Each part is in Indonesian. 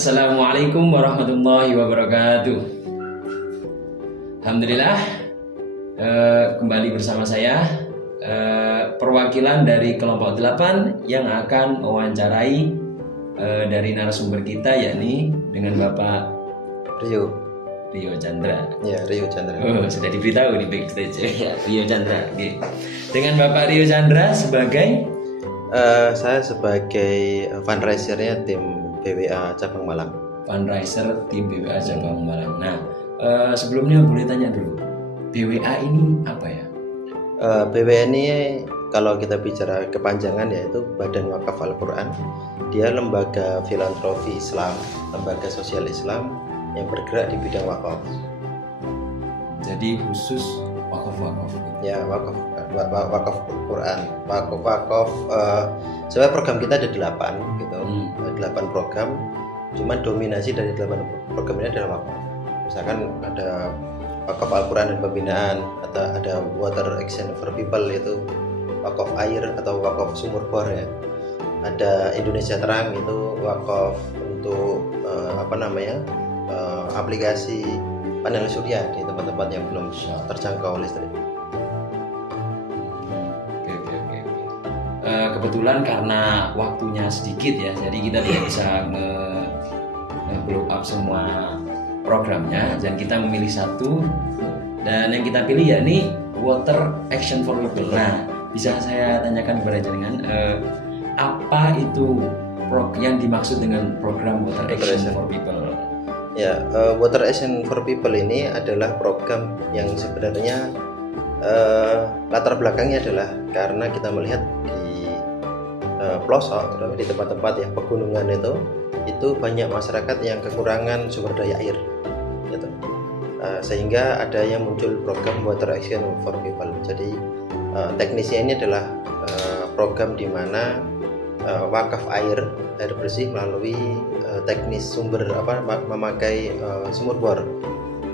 Assalamualaikum warahmatullahi wabarakatuh. Alhamdulillah, kembali bersama saya, perwakilan dari kelompok 8 yang akan mewawancarai dari narasumber kita, yakni dengan Bapak Rio Chandra. Ya, Rio Chandra. Oh, sudah diberitahu di backstage ya, Rio Chandra. Oke. Dengan Bapak Rio Chandra sebagai Saya sebagai fundraisernya tim BWA Cabang Malang. fundraiser tim BWA Cabang Malang. Nah, sebelumnya boleh tanya dulu, BWA ini apa ya? BWA ini kalau kita bicara kepanjangan yaitu Badan Wakaf Al-Quran. Dia lembaga filantropi Islam, lembaga sosial Islam yang bergerak di bidang wakaf. Jadi khusus wakaf-wakaf. Ya, wakaf Quran, wakaf. Sebenarnya program kita ada 8 gitu, 8 program. Cuman dominasi dari 8 program ini adalah wakaf. Misalkan ada wakaf Al-Quran dan pembinaan, atau ada Water Action for People, yaitu wakaf air atau wakaf sumur bor ya. Ada Indonesia Terang, itu wakaf untuk aplikasi panel surya di tempat-tempat yang belum terjangkau listrik. Oke. Kebetulan karena waktunya sedikit ya, jadi kita tidak bisa nge-blow up semua programnya, dan kita memilih satu, dan yang kita pilih yakni Water Action for People. Nah, bisa saya tanyakan kepada jenengan, apa itu yang dimaksud dengan program Water Action for People? Ya, Water Action for People ini adalah program yang sebenarnya latar belakangnya adalah karena kita melihat di pelosok, terutama di tempat-tempat yang pegunungan itu banyak masyarakat yang kekurangan sumber daya air, gitu. Sehingga ada yang muncul program Water Action for People. Jadi teknisnya ini adalah program di mana wakaf air bersih melalui teknis memakai sumur bor.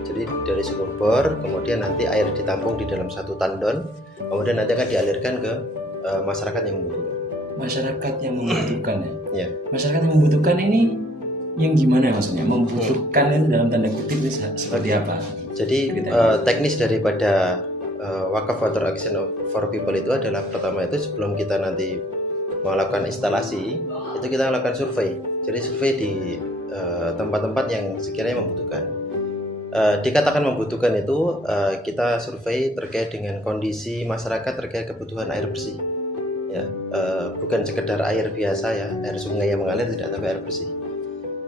Jadi dari sumur bor, kemudian nanti air ditampung di dalam satu tandon, kemudian nanti akan dialirkan ke masyarakat yang membutuhkan. Masyarakat yang membutuhkan ya? Ya. Masyarakat yang membutuhkan ini yang gimana maksudnya? Membutuhkan itu dalam tanda kutip itu seperti apa? Jadi teknis daripada wakaf Water Action for People itu adalah, pertama itu sebelum kita nanti melakukan instalasi, itu kita melakukan survei. Jadi survei di tempat-tempat yang sekiranya membutuhkan. Dikatakan membutuhkan itu kita survei terkait dengan kondisi masyarakat terkait kebutuhan air bersih. Ya, bukan sekedar air biasa ya, air sungai yang mengalir, tidak, tapi air bersih.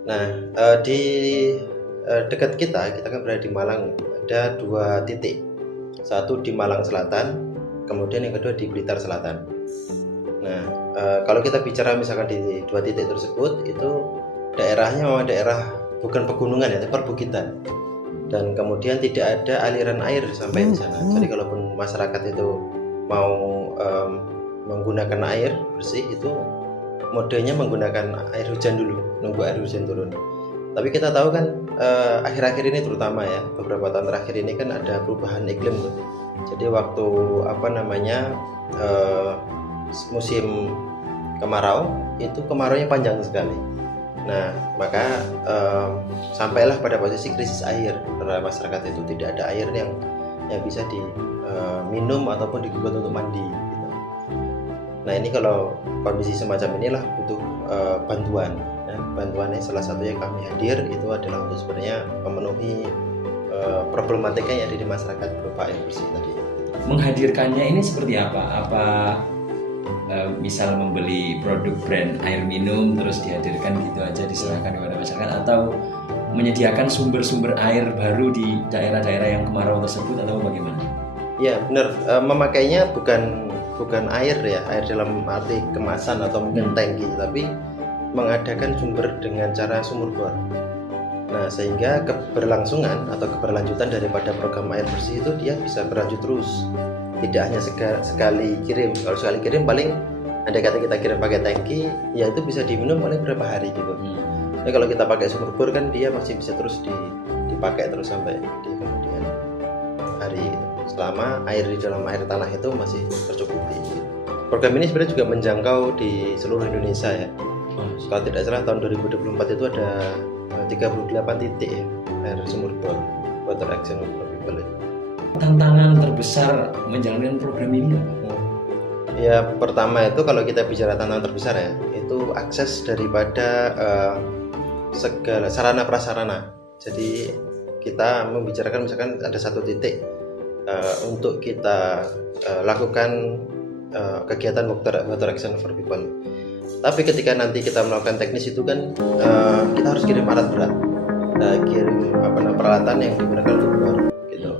Nah, di dekat kita kan berada di Malang, ada 2 titik. Satu di Malang Selatan, kemudian yang kedua di Blitar Selatan. Nah, kalau kita bicara misalkan di 2 titik tersebut, itu daerahnya memang daerah bukan pegunungan ya, tapi perbukitan, dan kemudian tidak ada aliran air sampai di sana. Jadi kalaupun masyarakat itu mau menggunakan air bersih, itu modenya menggunakan air hujan dulu, nunggu air hujan turun. Tapi kita tahu kan akhir-akhir ini, terutama ya beberapa tahun terakhir ini kan ada perubahan iklim tuh. Jadi waktu musim kemarau, itu kemaraunya panjang sekali. Nah, maka sampailah pada posisi krisis air, karena masyarakat itu tidak ada air yang bisa diminum ataupun digunakan untuk mandi gitu. Nah, ini kalau kondisi semacam inilah butuh bantuan. Nah, bantuannya salah satunya kami hadir itu adalah untuk sebenarnya memenuhi problematika yang ada di masyarakat berupa air bersih tadi. Menghadirkannya ini seperti apa? Apa misal membeli produk brand air minum terus dihadirkan gitu aja, diserahkan kepada masyarakat, atau menyediakan sumber-sumber air baru di daerah-daerah yang kemarau tersebut, atau bagaimana? Ya, benar. Memakainya bukan air ya, air dalam arti kemasan atau mungkin tangki, tapi mengadakan sumber dengan cara sumur bor. Nah, sehingga keberlangsungan atau keberlanjutan daripada program air bersih itu dia bisa berlanjut terus. Tidak hanya sekali kirim. Kalau sekali kirim paling andai kata kita kirim pakai tangki, ya itu bisa diminum paling berapa hari gitu. Nah, kalau kita pakai sumur bor kan dia masih bisa terus dipakai terus sampai di kemudian hari gitu. Selama air di dalam air tanah itu masih tercukupi gitu. Program ini sebenarnya juga menjangkau di seluruh Indonesia ya. kalau tidak salah tahun 2024 itu ada 38 titik ya, air sumur bor water action for people itu. Tantangan terbesar menjalankan program ini apa? Ya pertama itu kalau kita bicara tantangan terbesar ya, itu akses daripada segala sarana prasarana. Jadi kita membicarakan misalkan ada satu titik untuk kita lakukan kegiatan water action for people. Tapi ketika nanti kita melakukan teknis itu kan kita harus kirim alat berat, kirim peralatan yang digunakan untuk bor gitu,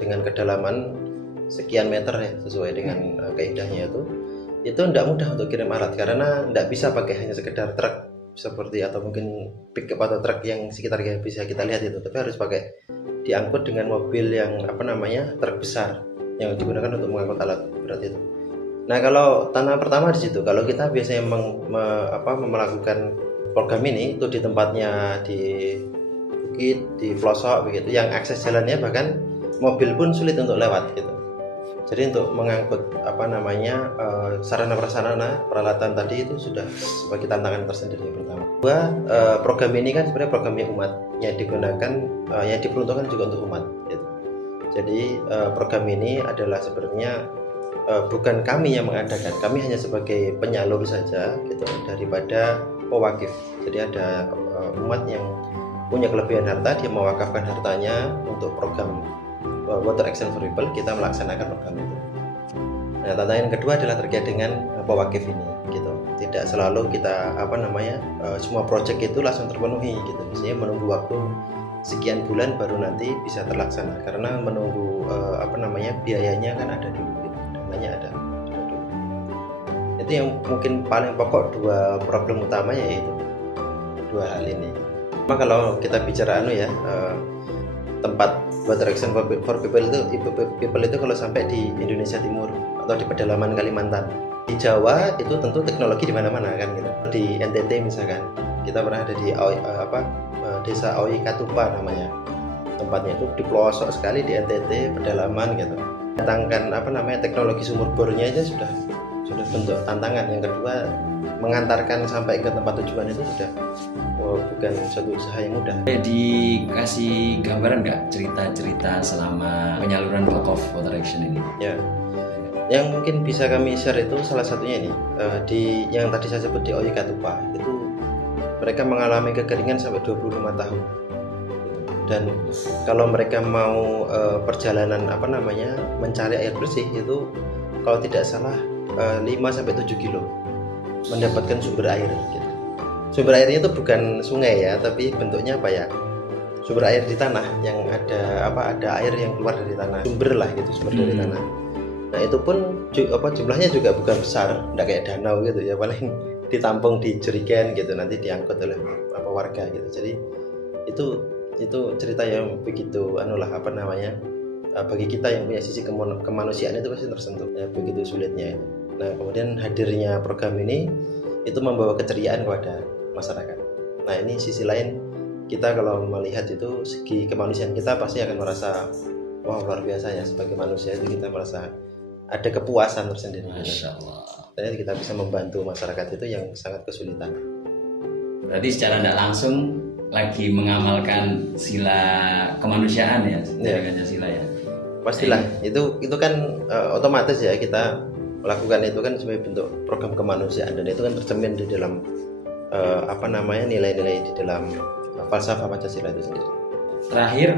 dengan kedalaman sekian meter ya, sesuai dengan kaidahnya itu tidak mudah untuk kirim alat, karena tidak bisa pakai hanya sekedar truk seperti atau mungkin pickup atau truk yang sekitar yang bisa kita lihat itu, tapi harus pakai diangkut dengan mobil yang truk besar yang digunakan untuk mengangkut alat berat itu. Nah kalau tantangan pertama di situ, kalau kita biasanya melakukan program ini itu di tempatnya di bukit, di pelosok begitu, yang akses jalannya bahkan mobil pun sulit untuk lewat gitu. Jadi untuk mengangkut sarana prasarana peralatan tadi itu sudah sebagai tantangan tersendiri yang pertama. Kedua, program ini kan sebenarnya programnya umat yang digunakan, yang diperuntukkan juga untuk umat gitu. Jadi program ini adalah sebenarnya bukan kami yang mengadakan, kami hanya sebagai penyalur saja gitu daripada pewakif. Jadi ada umat yang punya kelebihan harta, dia mewakafkan hartanya untuk program water action for people, kita melaksanakan program itu. Nah tantangan kedua adalah terkait dengan pewakif ini gitu. Tidak selalu kita semua project itu langsung terpenuhi gitu. Misalnya menunggu waktu sekian bulan baru nanti bisa terlaksana, karena menunggu biayanya kan ada dulu gitu. Ada dulu. Itu yang mungkin paling pokok, dua problem utamanya yaitu dua hal ini. Maka kalau kita bicara tempat water action for people itu kalau sampai di Indonesia Timur atau di pedalaman Kalimantan, di Jawa itu tentu teknologi di mana-mana kan gitu. Di NTT misalkan kita pernah ada di desa Aoi Katupa namanya, tempatnya itu di pelosok sekali di NTT pedalaman gitu. Datangkan teknologi sumur bornya aja sudah bentuk tantangan. Yang kedua, mengantarkan sampai ke tempat tujuan itu sudah bukan suatu usaha yang mudah. Dikasih gambaran nggak cerita-cerita selama penyaluran Wakaf Water Action ini? Ya, yang mungkin bisa kami share itu salah satunya ini di yang tadi saya sebut di Aoi Katupa itu mereka mengalami kekeringan sampai 25 tahun. Dan kalau mereka mau perjalanan mencari air bersih itu kalau tidak salah 5-7 kilo mendapatkan sumber air gitu. Sumber airnya itu bukan sungai ya, tapi bentuknya sumber air di tanah yang ada air yang keluar dari tanah, sumber lah gitu, sumber dari tanah. Nah itu pun jumlahnya juga bukan besar, tidak kayak danau gitu ya, paling ditampung di jerigen gitu, nanti diangkut oleh warga gitu. Jadi itu cerita yang begitu bagi kita yang punya sisi kemanusiaan itu pasti tersentuh ya, begitu sulitnya. Nah kemudian hadirnya program ini itu membawa keceriaan kepada masyarakat. Nah ini sisi lain, kita kalau melihat itu segi kemanusiaan kita pasti akan merasa wah luar biasa ya, sebagai manusia itu kita merasa ada kepuasan tersendiri. Masya Allah. Dan kita bisa membantu masyarakat itu yang sangat kesulitan. Berarti secara tidak langsung lagi mengamalkan sila kemanusiaan ya, Pancasila ya. Pastilah, itu kan otomatis ya, kita melakukan itu kan sebagai bentuk program kemanusiaan, dan itu kan tercermin di dalam nilai-nilai di dalam falsafah Pancasila itu sendiri. Terakhir,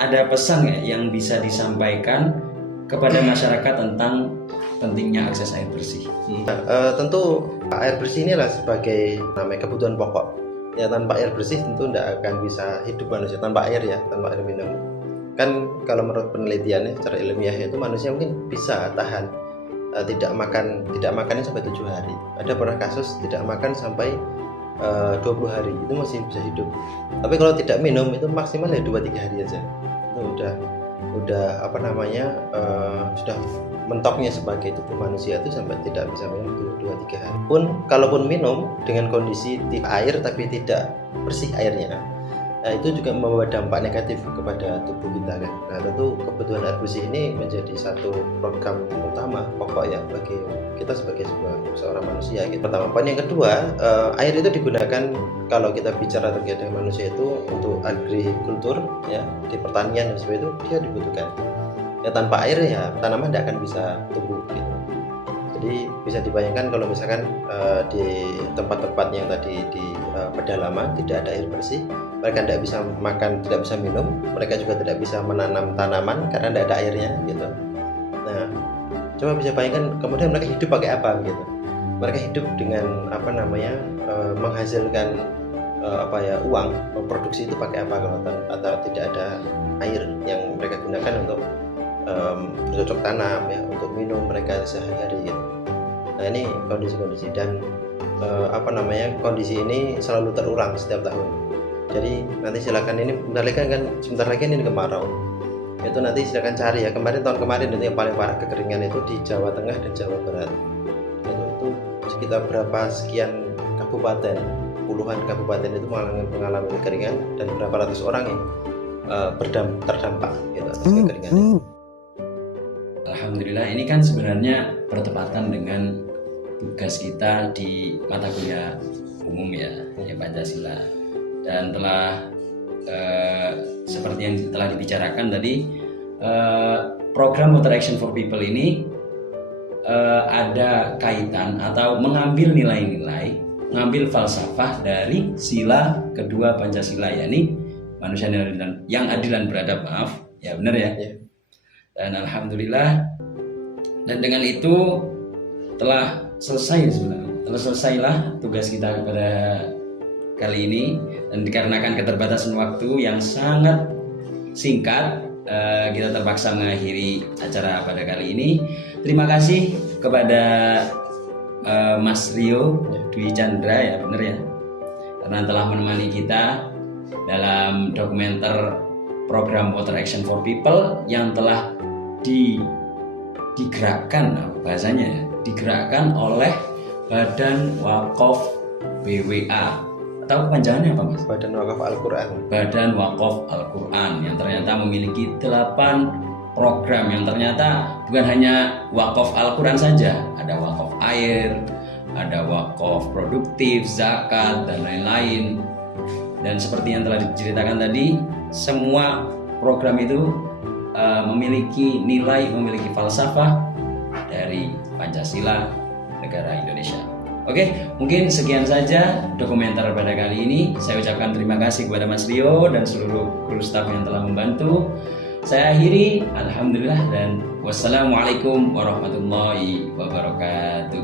ada pesan nggak yang bisa disampaikan kepada masyarakat tentang pentingnya akses air bersih? Tentu air bersih inilah sebagai kebutuhan pokok. Ya tanpa air bersih tentu tidak akan bisa hidup manusia, tanpa air ya, tanpa air minum. Kan kalau menurut penelitiannya secara ilmiah itu manusia mungkin bisa tahan tidak makannya sampai 7 hari. Ada pernah kasus tidak makan sampai 20 hari, itu masih bisa hidup. Tapi kalau tidak minum itu maksimal ya 2-3 hari aja. Itu udah sudah mentoknya sebagai tubuh manusia itu sampai tidak bisa minum 2-3 hari. Kalaupun minum dengan kondisi air tapi tidak bersih airnya, Nah, itu juga membawa dampak negatif kepada tubuh kita kan. Nah, tentu kebutuhan air bersih ini menjadi satu program utama pokok ya bagi kita sebagai seorang manusia gitu. Pertama, poin yang kedua, air itu digunakan kalau kita bicara terkait dengan manusia itu untuk agrikultur ya, di pertanian dan sebagainya itu dia dibutuhkan. Ya tanpa air ya tanaman tidak akan bisa tumbuh gitu. Jadi bisa dibayangkan kalau misalkan di tempat-tempat yang tadi di pedalaman tidak ada air bersih, mereka tidak bisa makan, tidak bisa minum, mereka juga tidak bisa menanam tanaman karena tidak ada airnya gitu. Nah, coba bisa bayangkan kemudian mereka hidup pakai apa gitu? Mereka hidup dengan apa namanya menghasilkan uang, memproduksi itu pakai apa kalau atau tidak ada air yang mereka gunakan untuk bercocok tanam ya, untuk minum mereka sehari-hari gitu. Nah ini kondisi-kondisi dan kondisi ini selalu terulang setiap tahun. Jadi nanti silakan, ini sebentar lagi ini kemarau. Itu nanti silakan cari ya, tahun kemarin itu yang paling parah kekeringan itu di Jawa Tengah dan Jawa Barat. Itu sekitar berapa sekian kabupaten, puluhan kabupaten itu mengalami kekeringan dan berapa ratus orang yang terdampak gitu atas kekeringan itu. Alhamdulillah, ini kan sebenarnya bertepatan dengan tugas kita di mata kuliah umum ya Pancasila, dan telah seperti yang telah dibicarakan tadi, program Water Action for People ini ada kaitan atau mengambil nilai-nilai, mengambil falsafah dari sila kedua Pancasila, yakni manusia yang adil dan beradab, ya benar ya. Dan alhamdulillah, dan dengan itu telah selesailah tugas kita pada kali ini, dan dikarenakan keterbatasan waktu yang sangat singkat, kita terpaksa mengakhiri acara pada kali ini. Terima kasih kepada Mas Rio Dwi Chandra ya benar ya, karena telah menemani kita dalam dokumenter program Water Action for People yang telah digerakkan digerakkan oleh Badan Wakaf BWA, atau kepanjangannya apa Mas? Badan Wakaf Al-Quran. Badan Wakaf Al-Quran yang ternyata memiliki 8 program yang ternyata bukan hanya wakaf Al-Quran saja, ada wakaf air, ada wakaf produktif, zakat dan lain-lain. Dan seperti yang telah diceritakan tadi, semua program itu memiliki nilai, memiliki falsafah dari Pancasila negara Indonesia. Oke, mungkin sekian saja dokumenter pada kali ini. Saya ucapkan terima kasih kepada Mas Rio dan seluruh kru staf yang telah membantu. Saya akhiri, alhamdulillah, dan wassalamualaikum warahmatullahi wabarakatuh.